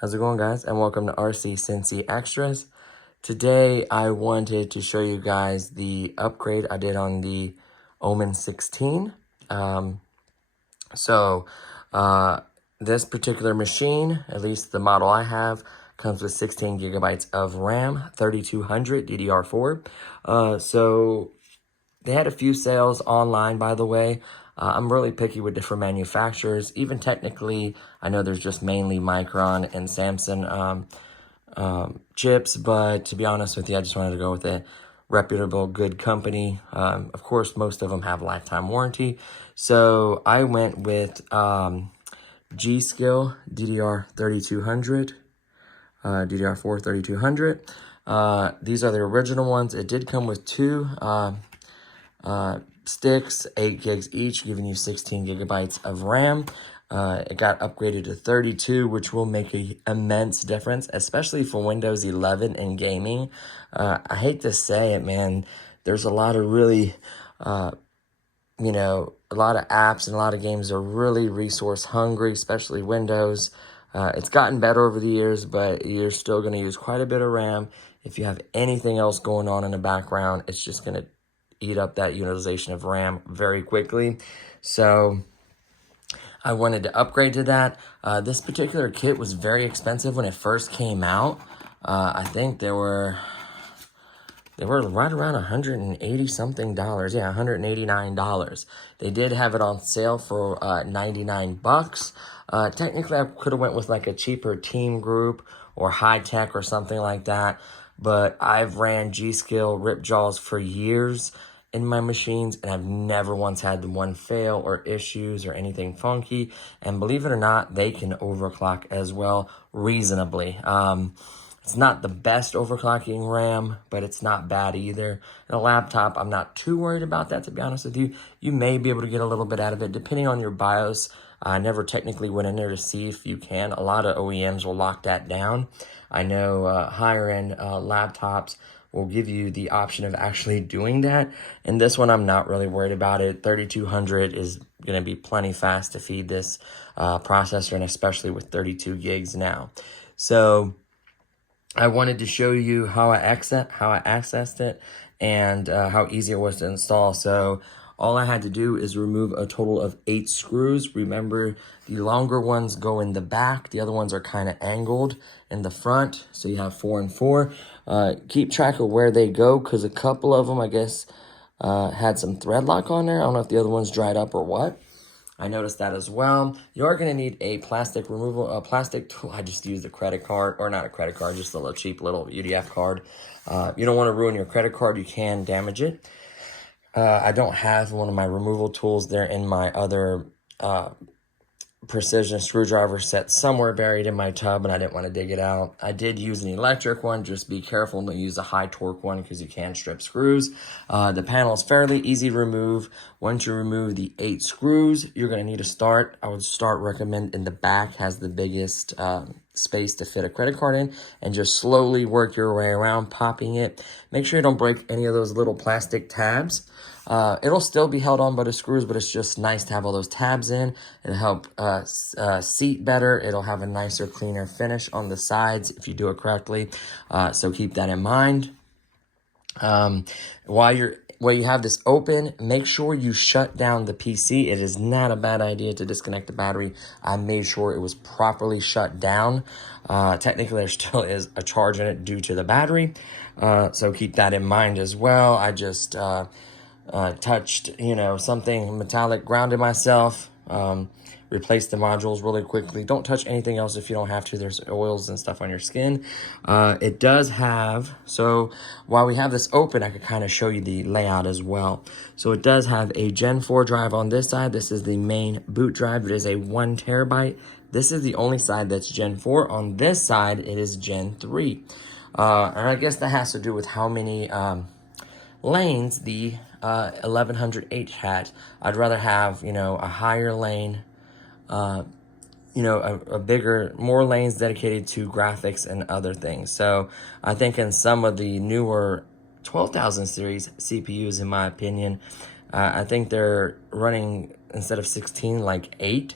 How's it going, guys? And welcome to RC Cincy Extras. Today, I wanted to show you guys the upgrade I did on the Omen 16. This particular machine, at least the model I have, comes with 16 gigabytes of RAM, 3200 DDR4. So they had a few sales online, by the way. I'm really picky with different manufacturers. Even technically, I know there's just mainly Micron and Samsung chips, but to be honest with you, I just wanted to go with a reputable, good company. Of course, most of them have lifetime warranty. So I went with Gskill DDR3200, DDR4 3200. These are the original ones. It did come with two sticks, 8 gigs each, giving you 16 gigabytes of RAM. It got upgraded to 32, which will make an immense difference, especially for Windows 11 and gaming. I hate to say it, man. There's a lot of really, a lot of apps and a lot of games are really resource hungry, especially Windows. It's gotten better over the years, but you're still going to use quite a bit of RAM. If you have anything else going on in the background, it's just going to eat up that utilization of RAM very quickly. So I wanted to upgrade to that. This particular kit was very expensive when it first came out. I think they were right around $180 something. Yeah, $189. They did have it on sale for 99 bucks. Technically, I could have went with like a cheaper Team Group or High Tech or something like that. But I've ran Gskill ripsaws for years in my machines, and I've never once had one fail or issues or anything funky. And believe it or not, they can overclock as well reasonably. It's not the best overclocking RAM, but it's not bad either. In a laptop, I'm not too worried about that, to be honest with you. You may be able to get a little bit out of it, depending on your BIOS. I never technically went in there to see if you can. A lot of OEMs will lock that down. I know higher-end laptops will give you the option of actually doing that. And this one, I'm not really worried about it. 3200 is going to be plenty fast to feed this processor, and especially with 32 gigs now. So I wanted to show you how I accessed it and how easy it was to install. So all I had to do is remove a total of 8 screws. Remember, the longer ones go in the back. The other ones are kind of angled in the front. So you have 4 and 4. Keep track of where they go, because a couple of them, I guess, had some thread lock on there. I don't know if the other one's dried up or what. I noticed that as well. You are going to need a plastic tool. I just used a credit card, or not a credit card, just a little cheap little UDF card. You don't want to ruin your credit card. You can damage it. I don't have one of my removal tools there in my other precision screwdriver set somewhere buried in my tub, and I didn't want to dig it out. I did use an electric one. Just be careful and don't use a high torque one, because you can strip screws. The panel is fairly easy to remove. Once you remove the 8 screws, you're going to need to start. I would recommend in the back, has the biggest space to fit a credit card in, and just slowly work your way around, popping it. Make sure you don't break any of those little plastic tabs. It'll still be held on by the screws, but it's just nice to have all those tabs in. It'll help seat better. It'll have a nicer, cleaner finish on the sides if you do it correctly. So keep that in mind. While you have this open, make sure you shut down the PC. It is not a bad idea to disconnect the battery. I made sure it was properly shut down. Technically, there still is a charge in it due to the battery. So keep that in mind as well. I just touched, something metallic, grounded myself, replace the modules really quickly. Don't touch anything else if you don't have to. There's oils and stuff on your skin. It does have, so while we have this open, I could kind of show you the layout as well. So it does have a Gen 4 drive on this side. This is the main boot drive. It is a 1 terabyte. This is the only side that's Gen 4. On this side, it is Gen 3. And I guess that has to do with how many lanes the 1100H had. I'd rather have, you know, a higher lane, you know, a bigger, more lanes dedicated to graphics and other things. So I think in some of the newer 12,000 series CPUs, in my opinion, I think they're running, instead of 16, like 8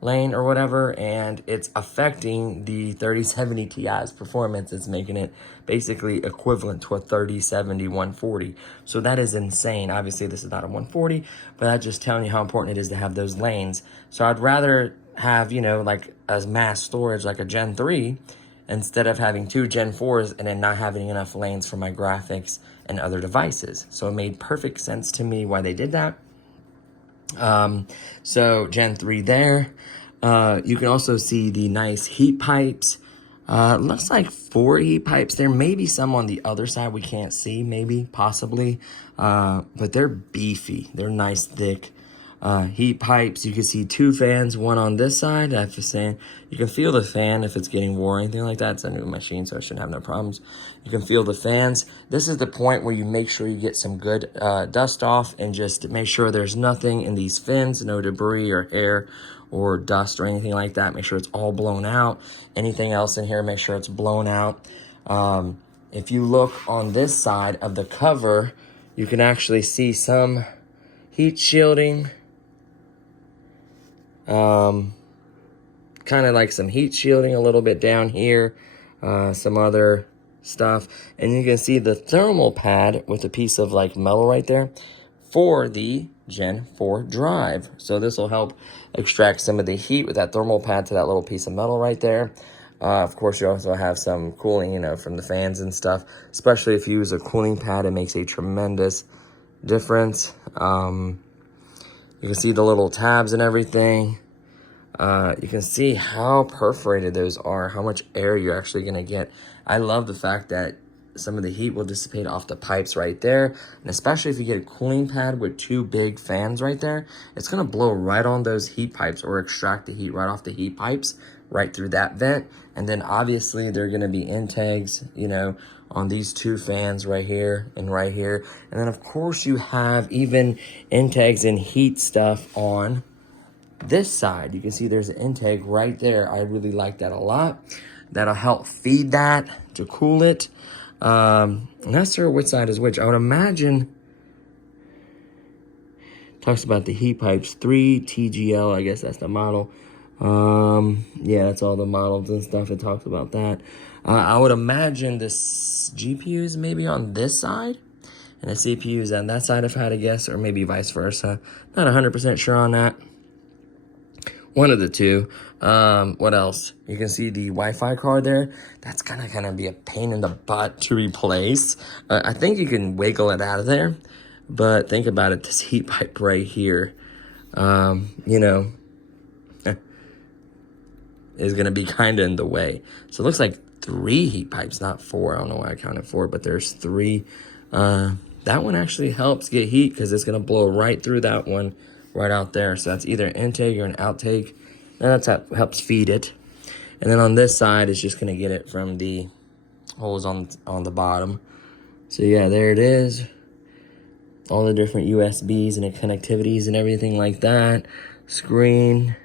lane or whatever, and it's affecting the 3070 Ti's performance. It's making it basically equivalent to a 3070 140. So that is insane. Obviously, this is not a 140, but that's just telling you how important it is to have those lanes. So I'd rather have, you know, like as mass storage, like a Gen 3, instead of having 2 Gen 4s and then not having enough lanes for my graphics and other devices. So it made perfect sense to me why they did that. So Gen 3 there. You can also see the nice heat pipes. Looks like 4 heat pipes. There may be some on the other side we can't see, maybe, possibly. But they're beefy. They're nice, thick heat pipes. You can see 2 fans, one on this side. I have to say, you can feel the fan if it's getting warm or anything like that. It's a new machine, so I shouldn't have no problems. You can feel the fans. This is the point where you make sure you get some good dust off, and just make sure there's nothing in these fins, no debris or hair or dust or anything like that. Make sure it's all blown out. Anything else in here, make sure it's blown out. If you look on this side of the cover, you can actually see some heat shielding. Kind of like some heat shielding a little bit down here. Some other stuff. And you can see the thermal pad with a piece of like metal right there for the Gen 4 drive. So this will help extract some of the heat with that thermal pad to that little piece of metal right there. Of course, you also have some cooling, you know, from the fans and stuff. Especially if you use a cooling pad, it makes a tremendous difference. You can see the little tabs and everything. You can see how perforated those are, how much air you're actually going to get. I love the fact that some of the heat will dissipate off the pipes right there. And especially if you get a cooling pad with 2 big fans right there, it's going to blow right on those heat pipes, or extract the heat right off the heat pipes right through that vent. And then obviously there are going to be intags, you know, on these 2 fans right here and right here. And then of course you have even intags and heat stuff on this side. You can see there's an intake right there. I really like that a lot. That'll help feed that to cool it. I'm not sure which side is which. I would imagine, talks about the heat pipes, 3 TGL, I guess that's the model. Yeah, that's all the models and stuff. It talks about that. I would imagine this GPU is maybe on this side, and the CPU is on that side, if I had to guess, or maybe vice versa. Not 100% sure on that. One of the two. What else? You can see the Wi-Fi card there. That's gonna be a pain in the butt to replace. I think you can wiggle it out of there, but think about it. This heat pipe right here, you know, is gonna be kind of in the way. So it looks like 3 heat pipes, not 4. I don't know why I counted 4, but there's 3. That one actually helps get heat because it's gonna blow right through that one right out there. So that's either an intake or an outtake. And that's how helps feed it. And then on this side, it's just gonna get it from the holes on the bottom. So yeah, there it is. All the different USBs and the connectivities and everything like that. Screen.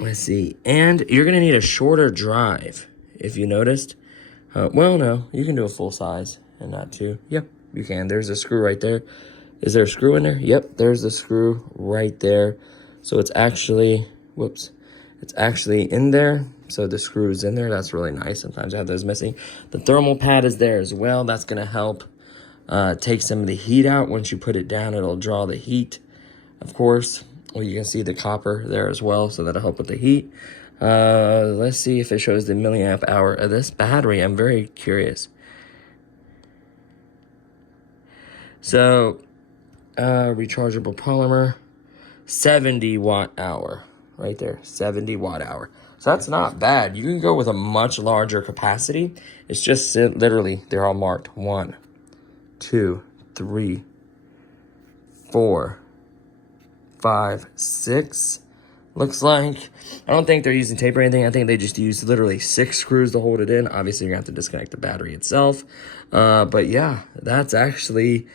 Let's see. And you're gonna need a shorter drive, if you noticed. Well, no, you can do a full size and not 2. Yep, you can. There's a screw right there. Is there a screw in there? Yep, there's the screw right there. So it's actually, whoops, it's actually in there. So the screw is in there. That's really nice. Sometimes I have those missing. The thermal pad is there as well. That's going to help take some of the heat out. Once you put it down, it'll draw the heat, of course. Well, you can see the copper there as well, so that'll help with the heat. Let's see if it shows the milliamp hour of this battery. I'm very curious. So, rechargeable polymer. 70 watt hour. Right there, 70 watt hour. So that's not bad. You can go with a much larger capacity. It's just literally, they're all marked. 1, 2, 3, 4, 5, 6. Looks like, I don't think they're using tape or anything. I think they just use literally 6 screws to hold it in. Obviously, you're gonna have to disconnect the battery itself. But yeah, that's actually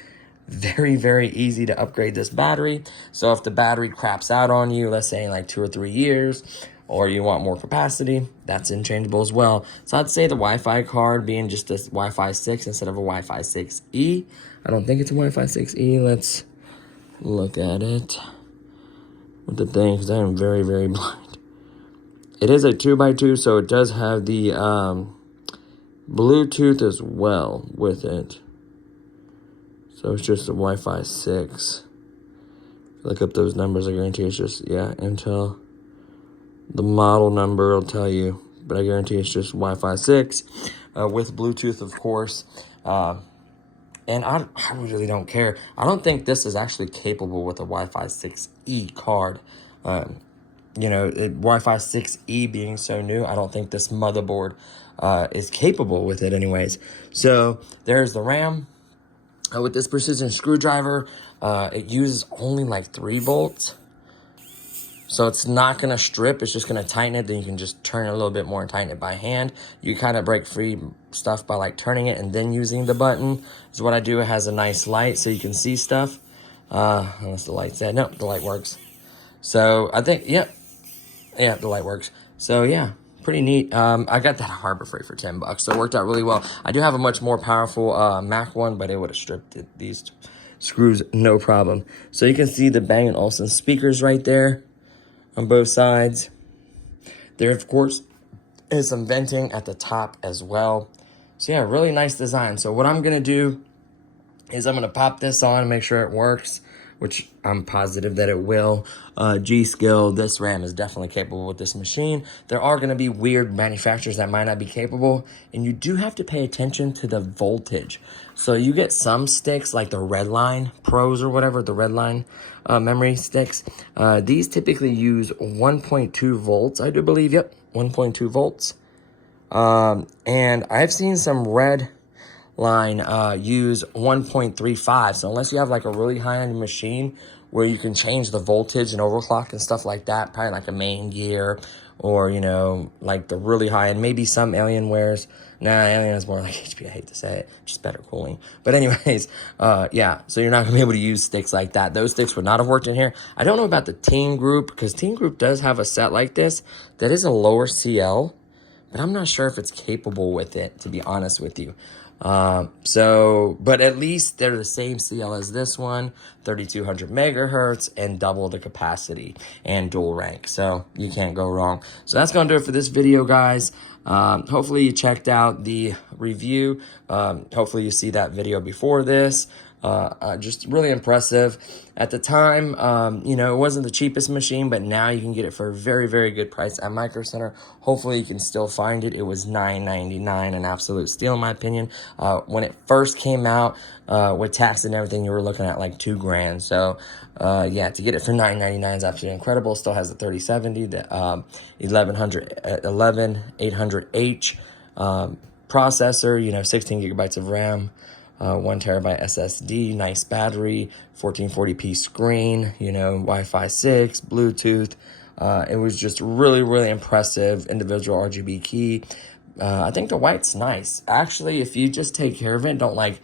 very, very easy to upgrade this battery. So if the battery craps out on you, let's say in like 2 or 3 years, or you want more capacity, that's interchangeable as well. So I'd say the Wi-Fi card being just a Wi-Fi 6 instead of a Wi-Fi 6E. I don't think it's a Wi-Fi 6E. Let's look at it with the thing, because I am very, very blind. It is a 2x2, so it does have the Bluetooth as well with it. So it's just a Wi-Fi 6. Look up those numbers, I guarantee it's just, yeah, Intel. The model number will tell you, but I guarantee it's just Wi-Fi 6 with Bluetooth, of course. And I really don't care. I don't think this is actually capable with a Wi-Fi 6E card. You know, Wi-Fi 6E being so new, I don't think this motherboard is capable with it anyways. So there's the RAM. With this precision screwdriver, it uses only like 3 volts. So it's not going to strip. It's just going to tighten it. Then you can just turn it a little bit more and tighten it by hand. You kind of break free stuff by like turning it and then using the button. Is what I do. It has a nice light so you can see stuff. Unless the light's dead. No, the light works. So I think, yeah, the light works. So yeah, pretty neat. I got that Harbor Freight for $10, so it worked out really well. I do have a much more powerful Mac one, but it would have stripped these screws no problem. So you can see the Bang & Olufsen speakers right there on both sides. There, of course, is some venting at the top as well. So yeah, really nice design. So what I'm gonna do is I'm gonna pop this on and make sure it works, which I'm positive that it will. Gskill, this RAM is definitely capable with this machine. There are gonna be weird manufacturers that might not be capable, and you do have to pay attention to the voltage. So you get some sticks like the Redline Pros or whatever, the Redline memory sticks. These typically use 1.2 volts, I do believe, yep, 1.2 volts. And I've seen some Redline use 1.35. So unless you have like a really high-end machine where you can change the voltage and overclock and stuff like that, probably like a main gear or, you know, like the really high-end, maybe some Alienwares. Nah, Alien is more like HP, I hate to say it, just better cooling. But anyways, yeah, so you're not gonna be able to use sticks like that. Those sticks would not have worked in here. I don't know about the Team Group, because Team Group does have a set like this that is a lower CL, but I'm not sure if it's capable with it, to be honest with you. But at least they're the same CL as this one, 3200 megahertz and double the capacity and dual rank. So you can't go wrong. So that's going to do it for this video, guys. Hopefully you checked out the review. Hopefully you see that video before this. Just really impressive. At the time, you know, it wasn't the cheapest machine, but now you can get it for a very, very good price at Micro Center. Hopefully you can still find it. It was $9.99, an absolute steal in my opinion. When it first came out, with tax and everything, you were looking at like $2 grand. So, yeah, to get it for $9.99 is absolutely incredible. It still has the 3070, the 11800H processor, you know, 16 gigabytes of RAM. 1 terabyte SSD, nice battery, 1440p screen, you know, Wi-Fi 6, Bluetooth. It was just really, really impressive. Individual RGB key. I think the white's nice. Actually, if you just take care of it, don't like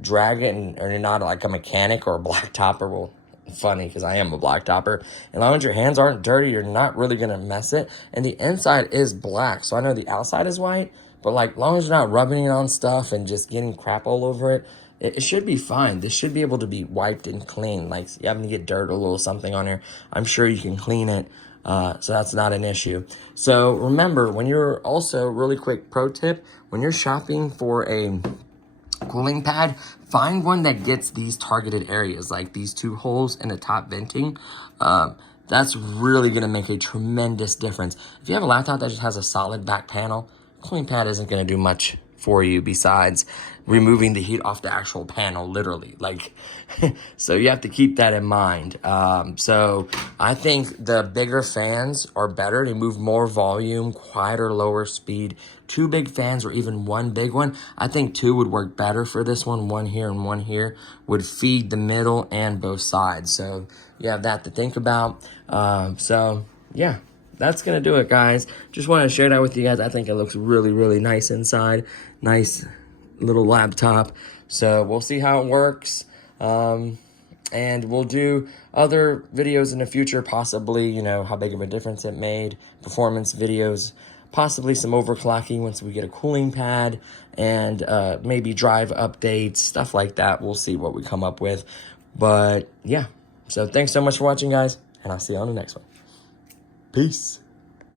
drag it, or you're not like a mechanic or a black topper. Well, funny because I am a black topper. As long as your hands aren't dirty, you're not really gonna mess it. And the inside is black, so I know the outside is white. But like, as long as you're not rubbing it on stuff and just getting crap all over it, it should be fine. This should be able to be wiped and cleaned. Like, you happen to get dirt or a little something on here, I'm sure you can clean it. So that's not an issue. So remember, when you're also, really quick pro tip, when you're shopping for a cooling pad, find one that gets these targeted areas, like these 2 holes in the top venting. That's really going to make a tremendous difference. If you have a laptop that just has a solid back panel, cooling pad isn't going to do much for you besides removing the heat off the actual panel, literally. Like, so you have to keep that in mind. So I think the bigger fans are better. They move more volume, quieter, lower speed. 2 big fans or even 1 big one. I think 2 would work better for this one. 1 here and 1 here would feed the middle and both sides. So you have that to think about. So yeah, that's going to do it, guys. Just want to share that with you guys. I think it looks really, really nice inside. Nice little laptop. So we'll see how it works. And we'll do other videos in the future, possibly, you know, how big of a difference it made, performance videos, possibly some overclocking once we get a cooling pad, and maybe drive updates, stuff like that. We'll see what we come up with. But yeah, so thanks so much for watching, guys, and I'll see you on the next one. Peace.